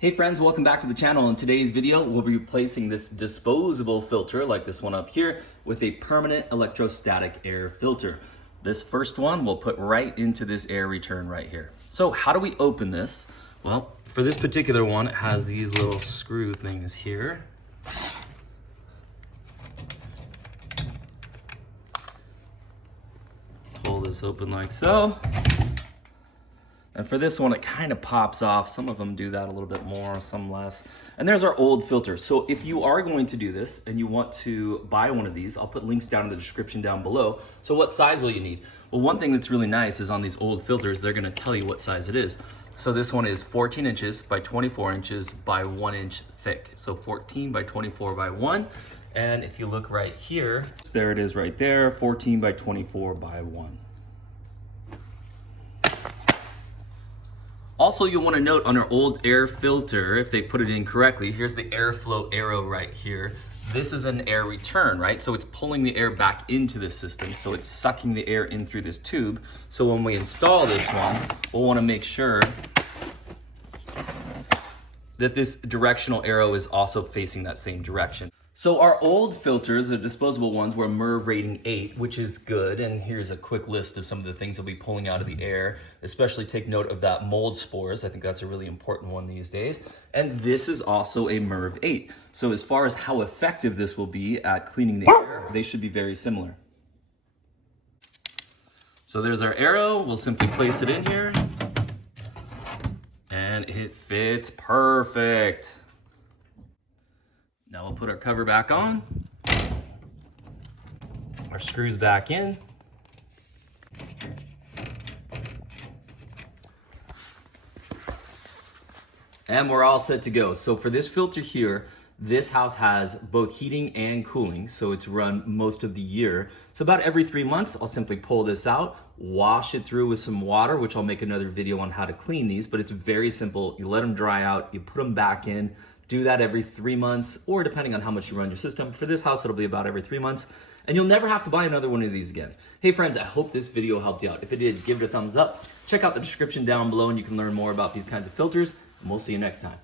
Hey friends, welcome back to the channel. In today's video, we'll be replacing this disposable filter, like this one up here, with a permanent electrostatic air filter. This first one we'll put right into this air return right here. So how do we open this? Well, for this particular one, it has these little screw things here. Pull this open like so. And for this one, it kind of pops off. Some of them do that a little bit more, some less. And there's our old filter. So if you are going to do this and you want to buy one of these, I'll put links down in the description down below. So what size will you need? Well, one thing that's really nice is on these old filters, they're gonna tell you what size it is. So this one is 14 inches by 24 inches by 1 inch thick. So 14 by 24 by 1. And if you look right here, there it is right there, 14 by 24 by 1. Also, you'll want to note on our old air filter, if they put it in correctly, here's the airflow arrow right here. This is an air return, right? So it's pulling the air back into the system. So it's sucking the air in through this tube. So when we install this one, we'll want to make sure that this directional arrow is also facing that same direction. So our old filters, the disposable ones, were MERV rating 8, which is good. And here's a quick list of some of the things we'll be pulling out of the air. Especially take note of that mold spores. I think that's a really important one these days. And this is also a MERV 8. So as far as how effective this will be at cleaning the air, they should be very similar. So there's our arrow. We'll simply place it in here. And it fits perfect. Now we'll put our cover back on, our screws back in, and we're all set to go. So for this filter here, this house has both heating and cooling, so it's run most of the year. So about every 3 months, I'll simply pull this out, wash it through with some water, which I'll make another video on how to clean these, but it's very simple. You let them dry out, you put them back in. Do that every 3 months, or depending on how much you run your system. For this house, it'll be about every 3 months, and you'll never have to buy another one of these again. Hey friends, I hope this video helped you out. If it did, give it a thumbs up. Check out the description down below and you can learn more about these kinds of filters, and we'll see you next time.